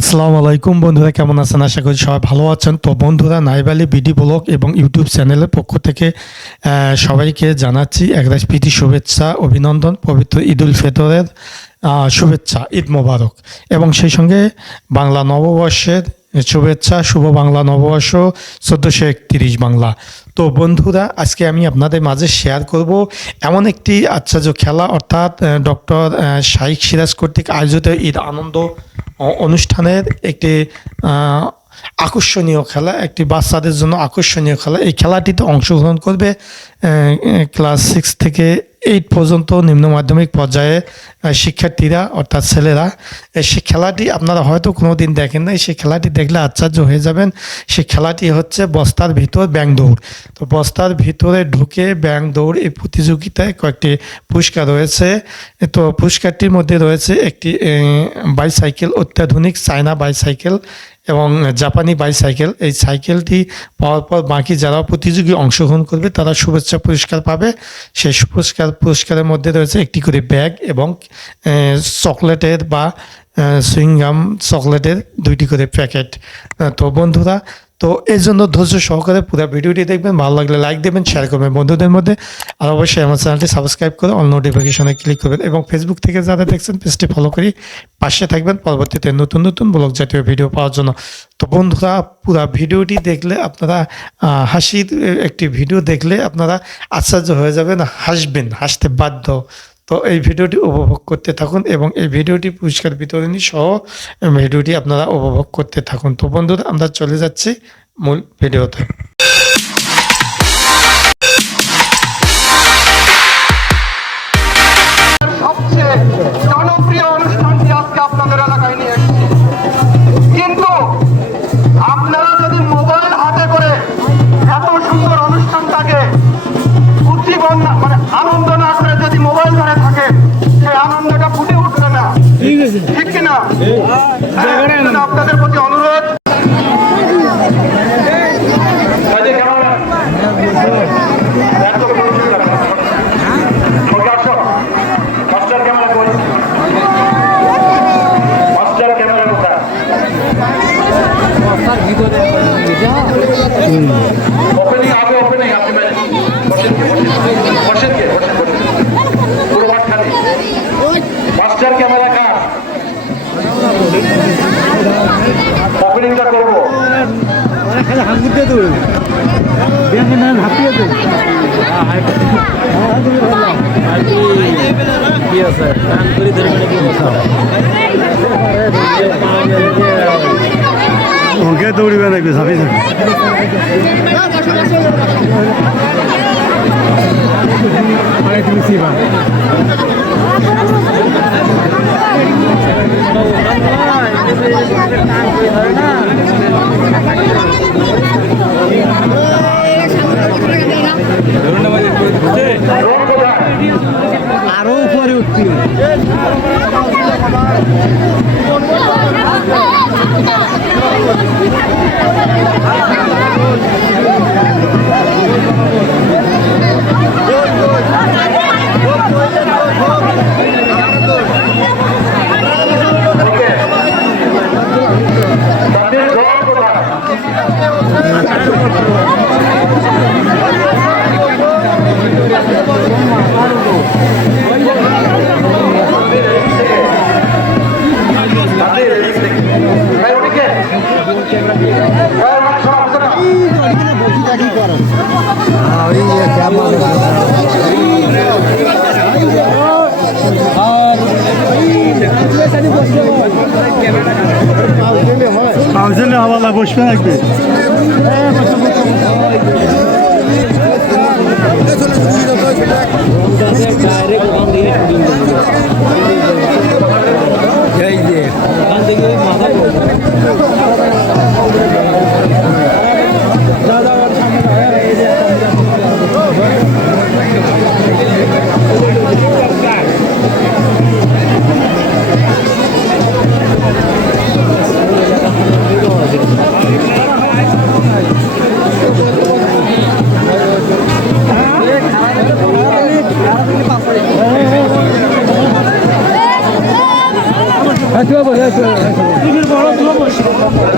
আসসালামু আলাইকুম বন্ধুরা, কেমন আছেন? আশা করি সবাই ভালো আছেন। তো বন্ধুরা, নাইব আলী বিডি ব্লগ এবং ইউটিউব চ্যানেলের পক্ষ থেকে সবাইকে জানাচ্ছি একরাশ প্রীতি শুভেচ্ছা, অভিনন্দন, পবিত্র ঈদ উল ফিতরের শুভেচ্ছা, ঈদ মোবারক। এবং সেই সঙ্গে বাংলা নববর্ষের শুভেচ্ছা, শুভ বাংলা নববর্ষ 1431 বাংলা। তো বন্ধুরা, আজকে আমি আপনাদের মাঝে শেয়ার করব এমন একটি আশ্চর্য খেলা, অর্থাৎ ডক্টর শাইখ সিরাজ কর্তৃক আয়োজিত ঈদ আনন্দ অনুষ্ঠানের একটি আকর্ষণীয় খেলা, একটি বাচ্চাদের জন্য আকর্ষণীয় খেলা। এই খেলাটিতে অংশগ্রহণ করবে ক্লাস 6 থেকে 8 পর্যন্ত নিম্ন মাধ্যমিক পর্যায়ে শিক্ষার্থীরা, অর্থাৎ ছেলেরা। সেই খেলাটি আপনারা হয়তো কোনো দিন দেখেন নাই, সেই খেলাটি দেখলে আশ্চর্য হয়ে যাবেন। সেই খেলাটি হচ্ছে বস্তার ভিতর ব্যাং দৌড়। তো বস্তার ভিতরে ঢুকে ব্যাং দৌড়, এই প্রতিযোগিতায় কয়েকটি পুরস্কার রয়েছে। তো পুরস্কারটির মধ্যে রয়েছে একটি বাইসাইকেল, অত্যাধুনিক চায়না বাইসাইকেল এবং জাপানি বাইসাইকেল। এই সাইকেলটি পাওয়ার পর বাকি যারা প্রতিযোগী অংশগ্রহণ করবে তারা শুভেচ্ছা পুরস্কার পাবে। সেই পুরস্কারের মধ্যে রয়েছে একটি করে ব্যাগ এবং চকলেটের বা সুইংগাম চকলেটের 2টি করে প্যাকেট। তো বন্ধুরা, তো এই জন্য ধৈর্য সহকারে পুরো ভিডিওটি দেখবেন। ভালো লাগলে লাইক দেবেন, শেয়ার করবেন বন্ধুদের মধ্যে। আর অবশ্যই আমার চ্যানেলটি সাবস্ক্রাইব করে অল নোটিফিকেশনে ক্লিক করবেন এবং ফেসবুক থেকে যারা দেখছেন পেজটি ফলো করে পাশে থাকবেন পরবর্তীতে নতুন নতুন ব্লগ জাতীয় ভিডিও পাওয়ার জন্য। তো বন্ধুরা, পুরো ভিডিওটি দেখলে আপনারা হাসির একটি ভিডিও দেখলে আপনারা আশ্চর্য হয়ে যাবেন, হাসবেন, হাসতে বাধ্য। তো এই ভিডিওটি উপভোগ করতে থাকুন এবং এই ভিডিওটি পুরস্কার বিতরণী সহ ভিডিওটি আপনারা উপভোগ করতে থাকুন। তো বন্ধুরা, আমরা চলে যাচ্ছি মূল ভিডিওতে। সবচেয়ে জনপ্রিয় অনুষ্ঠানটি আজকে আপনাদের এলাকায় নিয়ে এসেছি, কিন্তু আপনারা যদি মোবাইল হাতে করে এত সুন্দর অনুষ্ঠানটাকে উজ্জীবন আনন্দ না করে যদি মোবাইল ধরে থাকেন, সেই আনন্দটা ফুটে উঠবে না, ঠিক কিনা? আপনাদের প্রতি অনুরোধ, ওপেনিং আগে ওপেনিং আপনি বসেন পুরো মাঠ খালি। মাস্টার ক্যামেরা কার ওপেনিংটা করবো? ওকে দৌড়িবে নাকি ঝাঁপি ঝাঁপি আরো উপরে উঠতি। পাউজেলে হাওয়ালা বসবে নাকি?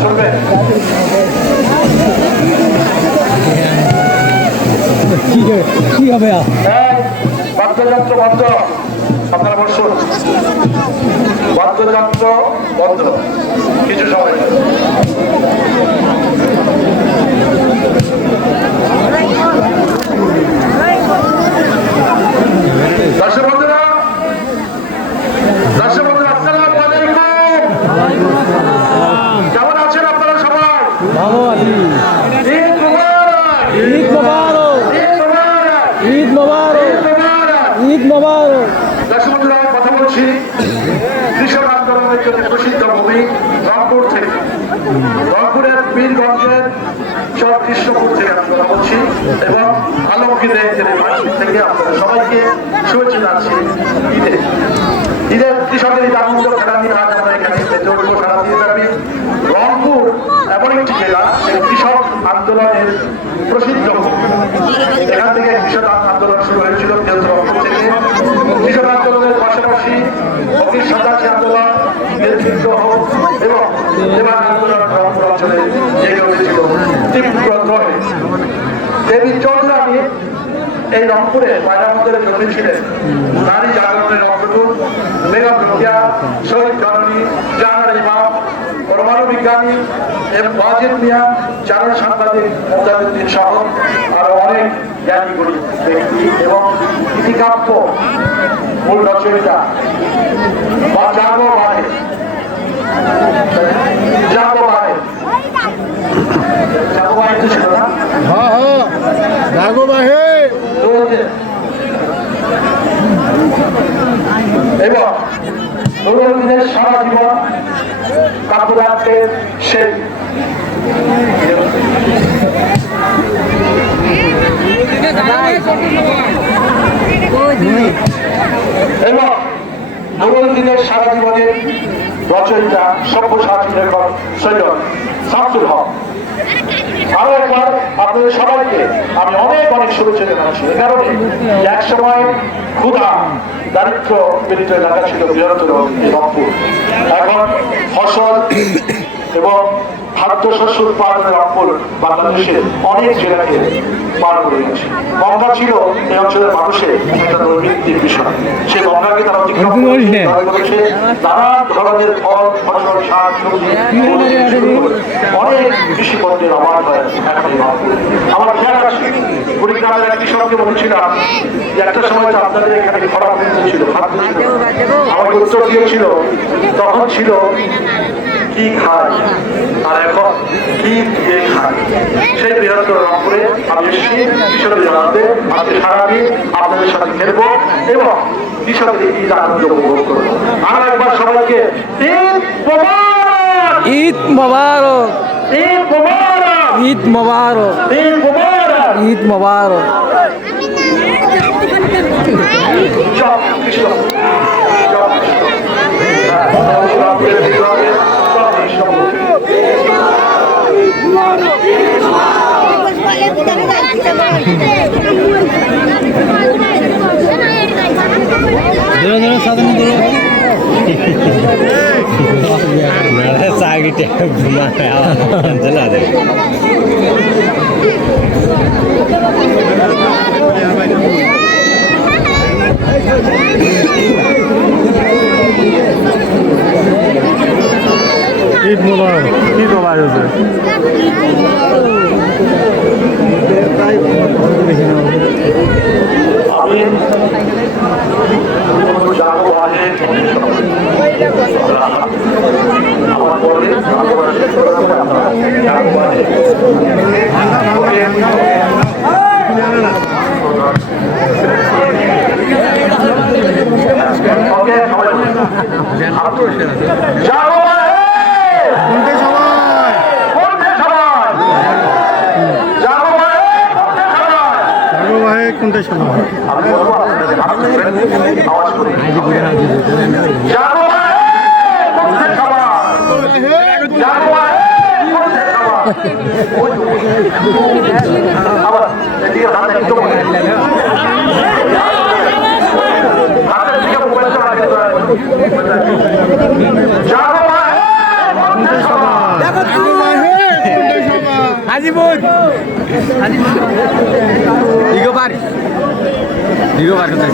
চলবে? কি হবে বাদ্যযন্ত্র বন্ধ, আপনারা বসুন। বাদ্যযন্ত্র বন্ধ কিছু সময়। দর্শক বন্ধুরা, আসসালামু আলাইকুম। কেমন আছেন আপনারা সবাই? ভালো আছি। ঈদ মুবারক, ঈদ মোবারক, ঈদ মুবারক, ঈদ মোবারক, ঈদ মুবারক। ঈদ মোবারক। দর্শক বন্ধুরা, আমি কথা বলছি কৃষক আন্দোলনের জন্য প্রসিদ্ধ ভূমি রংপুর থেকে, রংপুরের বীরগঞ্জের চর কৃষ্ণপুর থেকে আমি কথা বলছি এবং আলমগীরের থেকে আপনাদের সবাইকে শুভেচ্ছা জানাচ্ছি ঈদের কৃষকের ঈদ আনন্দ খেলা নিয়ে আজ আমরা এখানে মেতে উঠবো সারা দিয়ে যাবি। রংপুর এমন একটি জেলা কৃষক আন্দোলনের প্রসিদ্ধ ভূমি। এখান থেকে কৃষক আন্দোলন শুরু হয়েছিল বৃহত্তর রংপুর থেকে। কৃষক আন্দোলনের পাশাপাশি অফিস সন্ত্রাসী আন্দোলন নেতৃত্ব হোক এবং দেবান আন্দোলন রংপুর অঞ্চলে জেগে উঠেছিল তীব্র দ্রোহে। দেবী চৌধুরানী এই রংপুরে ময়নামন্দিরে জন্মেছিলেন। নারী জাগরণের অগ্রদূত বেগম রোকেয়া, শহীদ জননী জাহানারা ইমাম, পরমাণু বিজ্ঞানী এবং ওয়াজিদ মিয়া, চারণ সাংবাদিক মোজাহিউদ্দিন সহ আরো অনেক জ্ঞানী গুণী ব্যক্তি এবং ইতিকাব্য মূল রচয়িতা বা জাগো বাহে তো ছিল না এবং নুরুদ্দিনের সারা জীবন কাব্যগ্রন্থের সেই এবং নুরুদ্দিনের সারা জীবনের রচয়িতা সব্যসাচী লেখক সৈয়দ শামসুল হক। আরো একবার আপনাদের সবাইকে আমি অনেক শুভেচ্ছা জানাচ্ছি। এ কারণে এক সময় ক্ষুধা দারিদ্র পীড়িত এলাকা ছিল বৃহত্তর রংপুর। এখন ফসল এবং খাদ্যশস্য উৎপাদনের রংপুর বাংলাদেশের অনেক জেলাকে পার করে গেছে। গঙ্গা ছিল এই অঞ্চলের মানুষের একটা নৈমিত্তিক বিষয়। সেই গঙ্গাকে তারা অতিক্রম করেছে নানান ধরনের ফল, ফসল, শাক, সবজি, অনেক কৃষি পণ্যের অভাব হয় এখন রংপুরে। আমার খেয়াল আছে কুড়িগ্রামের এক কৃষককে বলছিলাম যে একটা সময় তো আপনাদের এখানে খরা ছিল, খাদ্য ছিল। আমাকে উত্তর দিয়েছিল তখন ছিল কি খায় আর এখন কি দিয়ে খায়। সেই বৃহত্তর রংপুরে আমি এসেছি কৃষকের জানাতে। আজকে সারাদিন আপনাদের সাথে খেলবো এবং কৃষকের ঈদ আনন্দ উপভোগ করবো। আর একবার সবাইকে ঈদ মোবারক, ঈদ মোবারক, ঈদ মোবারক, ঈদ মোবারক, ঈদ মোবারক। জয় কৃষ্ণ, জয় ঈদ মোবারক, ঈদ মোবারক। আমি যাবো আগে আমার পরে কোনটা সময় হাজিপুর ইগো পার্ক কোথায়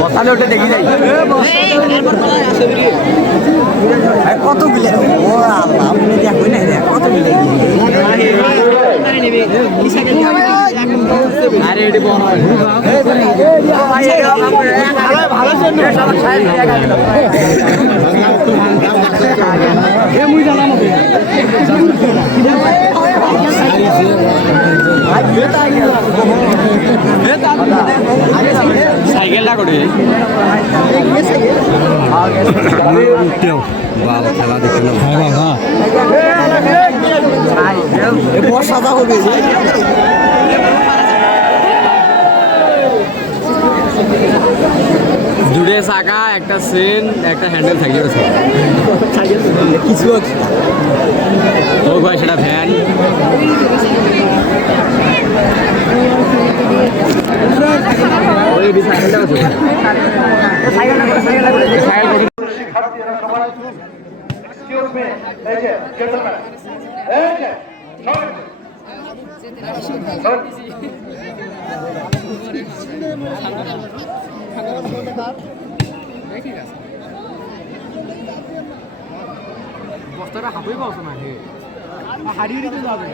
বসালে ওটা দেখি যাই কত বিলে ও আল্লাহ আপনি দেখো না কত বিলে আরে এটি বড় ভালো জন্য মুই জানাম সাইকেলটা করে খেলা দেখতে বর্ষা করবে জুড়ে চাকা একটা চেন একটা হ্যান্ডেল থাকিয়ে কিছু ও ভাই সেটা ভ্যান শিক্ষার্থীরা সবাই এক্সকিউজ মি এই যে জেন্টলম্যান এই যে বস্তাটা হাতেই পাওয়া না হারিয়ে দিতে যাবে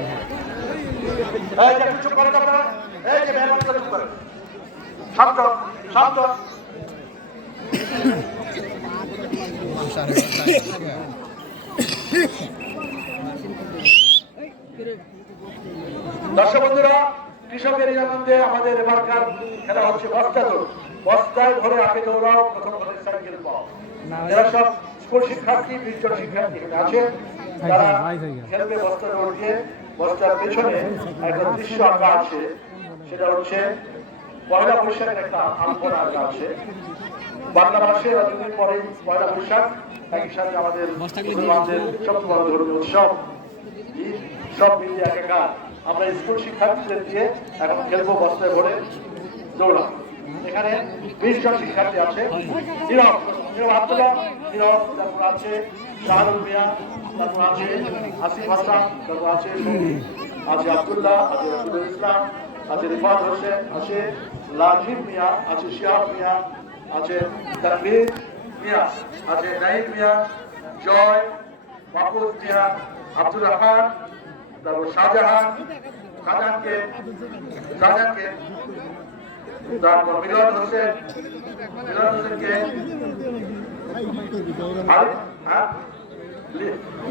এই যে কিছু করে আপনারা এই যে ব্যায়াম করে শান্ত শান্ত দর্শক বন্ধুরা কৃষকের এই আনন্দে আমাদের এবারকার খেলা হচ্ছে বস্তা দৌড় বস্তায় ধরে আগে দৌড়াও প্রথম ধরে সাইকেল পাও এরা সব স্কুল শিক্ষার্থী 20 জন শিক্ষার্থী এখানে আছে তারা খেলবে বস্তা দৌড় দিয়ে বস্তার পেছনে একটা দৃশ্য আঁকা আছে সেটা হচ্ছে পয়লা বৈশাখের একটা আলপনা আঁকা আছে বাংলা মাসে দুদিন পরে পয়লা বৈশাখ একই সাথে আমাদের মুসলমানদের সবচেয়ে বড় ধর্মীয় উৎসব ঈদ সব মিলিয়ে একাকার আমরা স্কুল শিক্ষার্থীদের দিয়ে এখন খেলবো বস্তায় ভরে দৌড়াম এখানে 20 জন শিক্ষার্থী আছে নীরব আব্দুল্লাহ নীরব তারপর আছে শাহরুল মিয়া তারপর আছে আসিফ হাসান তারপর আছে আছে আব্দুল্লাহ আছে রফিকুল ইসলাম আছে রিফাত হোসেন আছে লাজিম মিয়া আছে শিহাব মিয়া আছে তানভীর মিয়া আছে নাইম মিয়া জয় মাহফুজ মিয়া আব্দুর রহমান তারপর শাহজাহানকে তারপর মিলন হোসেনকে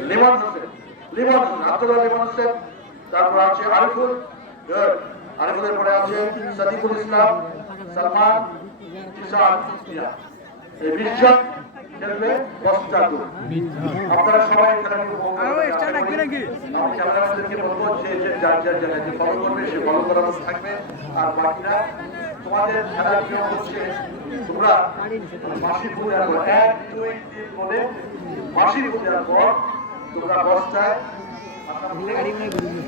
লিমন হোসেন আব্দুল্লাহ লিমন হোসেন তারপর আছে আরিফুলের পরে আছে সাদিকুল ইসলাম সালমান জিসান মিয়া এই 20 জন খেলবে বস্তা দৌড় আপনারা সবাই ক্যামেরাম্যানদেরকে বলবো যে যার জায়গায় যে ফলো করবে সে ফলো করার মতো থাকবে আর বাকিরা তোমাদের খেলার নিয়ম হচ্ছে তোমরা মাসি পূজার পর 1 2 3 বলে মাসি পূজার পর তোমরা বস্তায়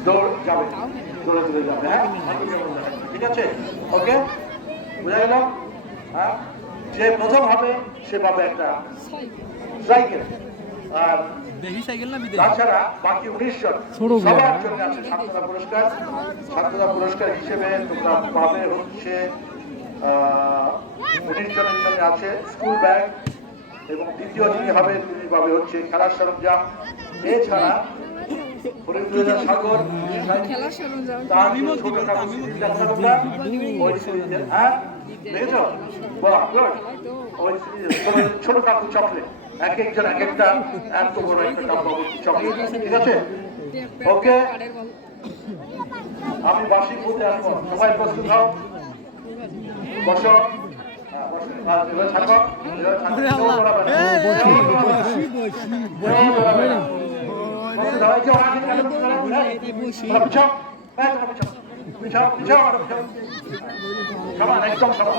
দৌড় যাবে দৌড়ে দৌড়ে যাবে হ্যাঁ ঠিক আছে ওকে বুঝা গেল হ্যাঁ যে প্রথম হবে সে পাবে একটা সাইকেল আর তাছাড়া বাকি 19 জন সবার জন্য আছে ছাত্ররা পুরস্কার হিসেবে তোমরা পাবে হচ্ছে 19 জনের জন্য আছে স্কুল ব্যাগ এবং দ্বিতীয় যিনি হবে তিনি পাবে হচ্ছে খেলার সরঞ্জাম এছাড়া সাগর তার ছোট কাকু চকলেট এক একজন এক একটা এত বড় একটা চকলেট ঠিক আছে ওকে আমি বাসি বলতে আসবো সবাই প্রস্তুত হও বসো একদম সবাই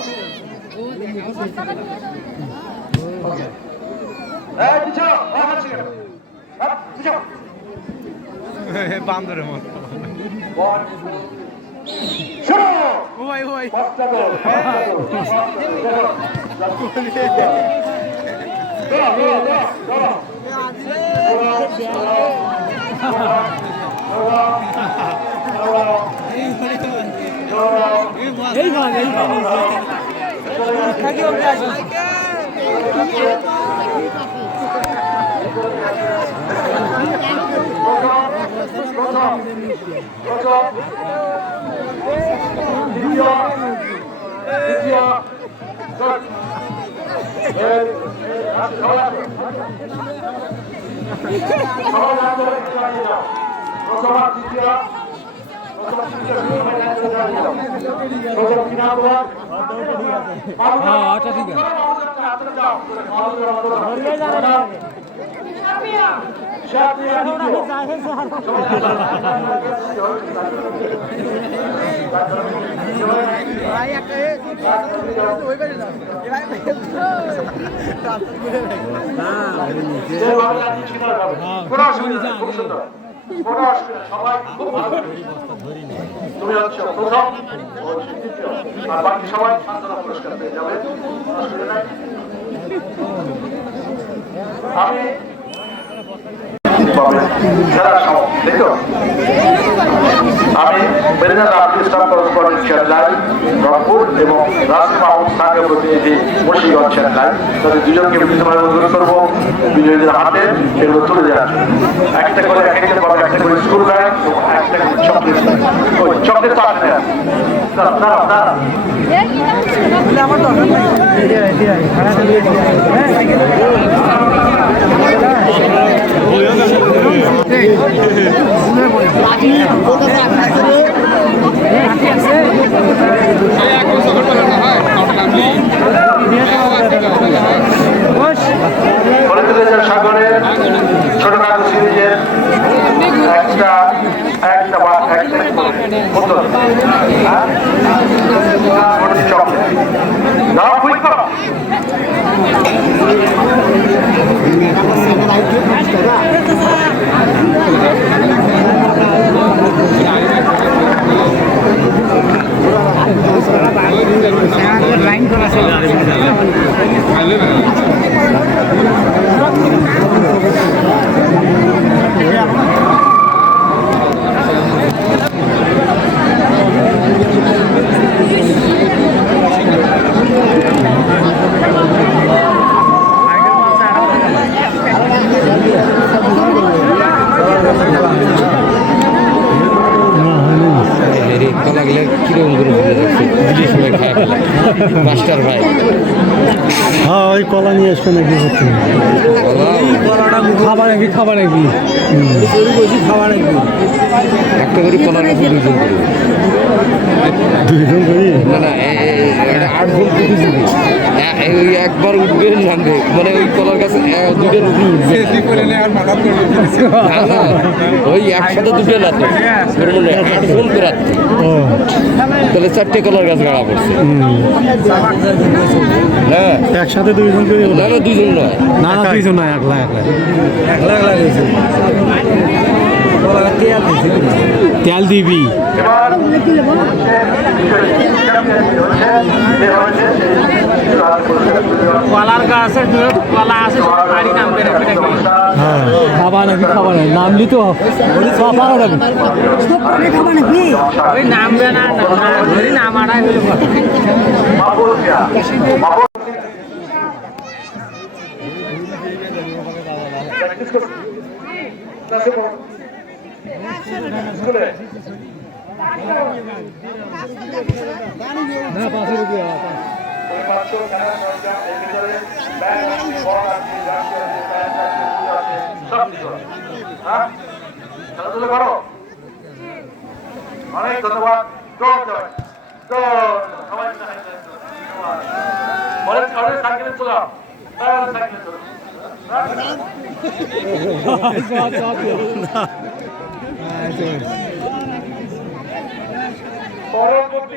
বান্দরের মতো ওই ওই তুমি হচ্ছে প্রথম আর বাকি সবাই সান্ত্বনা পুরস্কার পেয়ে যাবে। আমি খেলার সময় দেখো আমি মেরিনা আব্দুল ইসলাম করসপন্ডেন্ট চেয়ারম্যান রংপুর এবং রাসেল মাহমুদ স্থানীয় প্রতিনিধি মুন্সিগঞ্জ চেয়ারম্যান তাদের দুজনকে বিভিন্নভাবে অনুরোধ করবো বিজয়ীদের হাতে এগুলো তুলে দেওয়ার একটা করে এক একটা পাবে একটা করে স্কুল ব্যাগ এবং একটা করে চকলেট ওই চকলেট তো আসবে সাগরের ছোটখাটো সিরিজের একটা বোতল চকলেট দাও কুইক করো। মাস্টার ভাই হ্যাঁ ওই কলা নিয়ে আসবে নাকি খাবার নাকি একটা করে কলার কাছে দুইজন করি না 8 ভোল্ট প্রতিযোগী ওই একবার উঠবে নামবে মানে ওই কলার কাছে দুইটা রুগী উঠবে ওই একসাথে দুটো না তো 8 ভোল্ট রাখতে তাহলে 4টে কলার গাছ গাড়া পড়ছে হ্যাঁ একসাথে দুইজন করি না দুইজন নয় না দুইজন নয় একলা গেছে তেল দিবি কলার গাছ আছে কলা আছে বাড়ি নামবে খাবার নাকি নামলি তো ওই নামবে না ধরি নামাটাই হলো খেলাধুলা করো অনেক ধন্যবাদ সবাই সাইকেলে চলো সাইকেলে চলো পরবর্তী